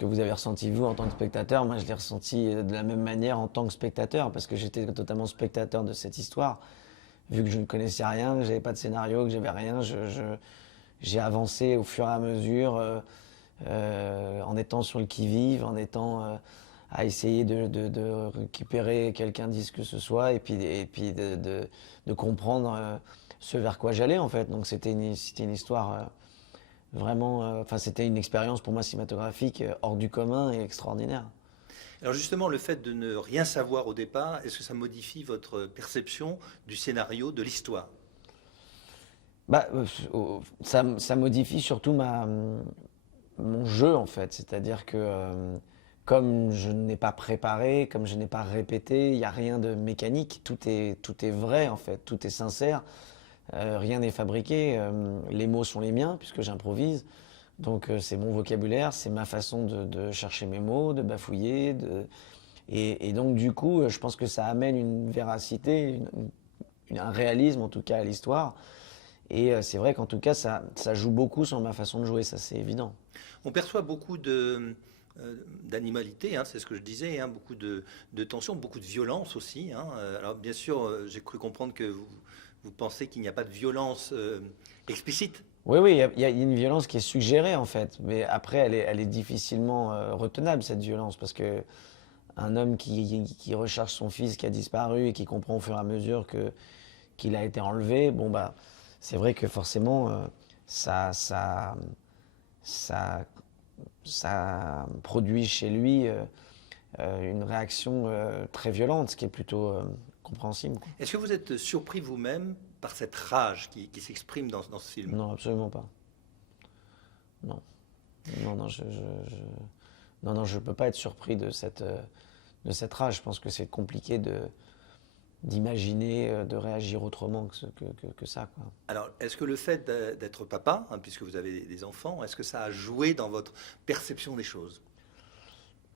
que vous avez ressenti vous en tant que spectateur, moi je l'ai ressenti de la même manière en tant que spectateur, parce que j'étais totalement spectateur de cette histoire. Vu que je ne connaissais rien, que j'avais pas de scénario, que j'avais rien, j'ai avancé au fur et à mesure, en étant sur le qui-vive, en étant à essayer de récupérer quelqu'un dise que ce soit, et puis de comprendre ce vers quoi j'allais en fait. Donc c'était une histoire vraiment, enfin c'était une expérience pour moi cinématographique hors du commun et extraordinaire. Alors justement, le fait de ne rien savoir au départ, est-ce que ça modifie votre perception du scénario, de l'histoire? Bah, ça modifie surtout mon jeu en fait, c'est-à-dire que comme je n'ai pas préparé, comme je n'ai pas répété, il n'y a rien de mécanique, tout est vrai en fait, tout est sincère, rien n'est fabriqué, les mots sont les miens puisque j'improvise, donc c'est mon vocabulaire, c'est ma façon de chercher mes mots, de bafouiller, et donc du coup je pense que ça amène une véracité, un réalisme en tout cas à l'histoire, et c'est vrai qu'en tout cas ça joue beaucoup sur ma façon de jouer, ça c'est évident. On perçoit beaucoup d'animalité, hein, c'est ce que je disais, hein, beaucoup de tension, beaucoup de violence aussi, hein. Alors bien sûr, j'ai cru comprendre que vous pensez qu'il n'y a pas de violence explicite. Oui, oui, il y a une violence qui est suggérée en fait, mais après elle est difficilement retenable cette violence parce que un homme qui recherche son fils qui a disparu et qui comprend au fur et à mesure qu'il a été enlevé, bon bah c'est vrai que forcément ça, ça, ça, ça produit chez lui une réaction très violente, ce qui est plutôt compréhensible, quoi. Est-ce que vous êtes surpris vous-même par cette rage qui s'exprime dans ce film? Non, absolument pas. Non, non, non, non, non, je peux pas être surpris de cette rage. Je pense que c'est compliqué d'imaginer, de réagir autrement que ça, quoi. Alors, est-ce que le fait d'être papa, hein, puisque vous avez des enfants, est-ce que ça a joué dans votre perception des choses?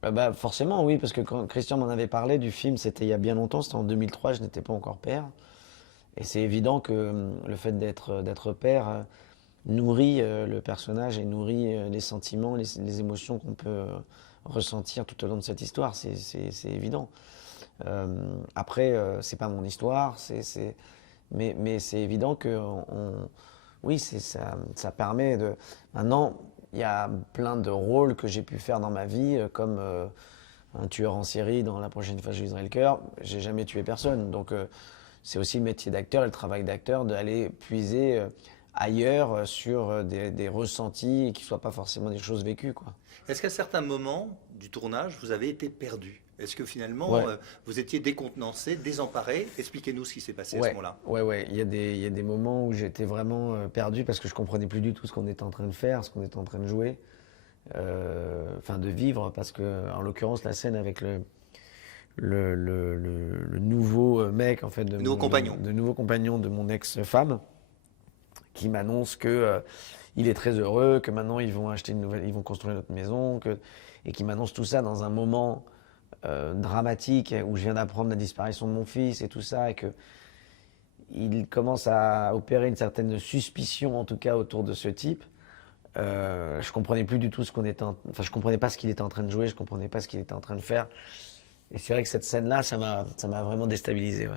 Bah, forcément, oui, parce que quand Christian m'en avait parlé du film, c'était il y a bien longtemps, c'était en 2003, je n'étais pas encore père. Et c'est évident que le fait d'être père nourrit le personnage et nourrit les sentiments, les émotions qu'on peut ressentir tout au long de cette histoire, c'est évident. Après, c'est pas mon histoire, mais c'est évident que oui, ça permet de. Maintenant, il y a plein de rôles que j'ai pu faire dans ma vie, comme un tueur en série dans La prochaine fois je viserai le cœur. J'ai jamais tué personne, donc c'est aussi le métier d'acteur et le travail d'acteur d'aller puiser ailleurs sur des ressentis qui ne soient pas forcément des choses vécues, quoi. Est-ce qu'à certains moments du tournage, vous avez été perdu? Est-ce que finalement, Ouais. vous étiez décontenancé, désemparé? Expliquez-nous ce qui s'est passé à ce Ouais, moment-là. ouais, ouais. Il y a des moments où j'étais vraiment perdu parce que je comprenais plus du tout ce qu'on était en train de faire, ce qu'on était en train de jouer, enfin de vivre, parce que en l'occurrence la scène avec le nouveau mec en fait Nos compagnons. de nouveau compagnon de mon ex-femme qui m'annonce que il est très heureux, que maintenant ils vont acheter une nouvelle, ils vont construire notre maison, et qui m'annonce tout ça dans un moment dramatique où je viens d'apprendre la disparition de mon fils et tout ça, et que il commence à opérer une certaine suspicion, en tout cas autour de ce type. Je comprenais plus du tout ce qu'on était, enfin je comprenais pas ce qu'il était en train de jouer, je comprenais pas ce qu'il était en train de faire. Et c'est vrai que cette scène-là, ça m'a vraiment déstabilisé, ouais.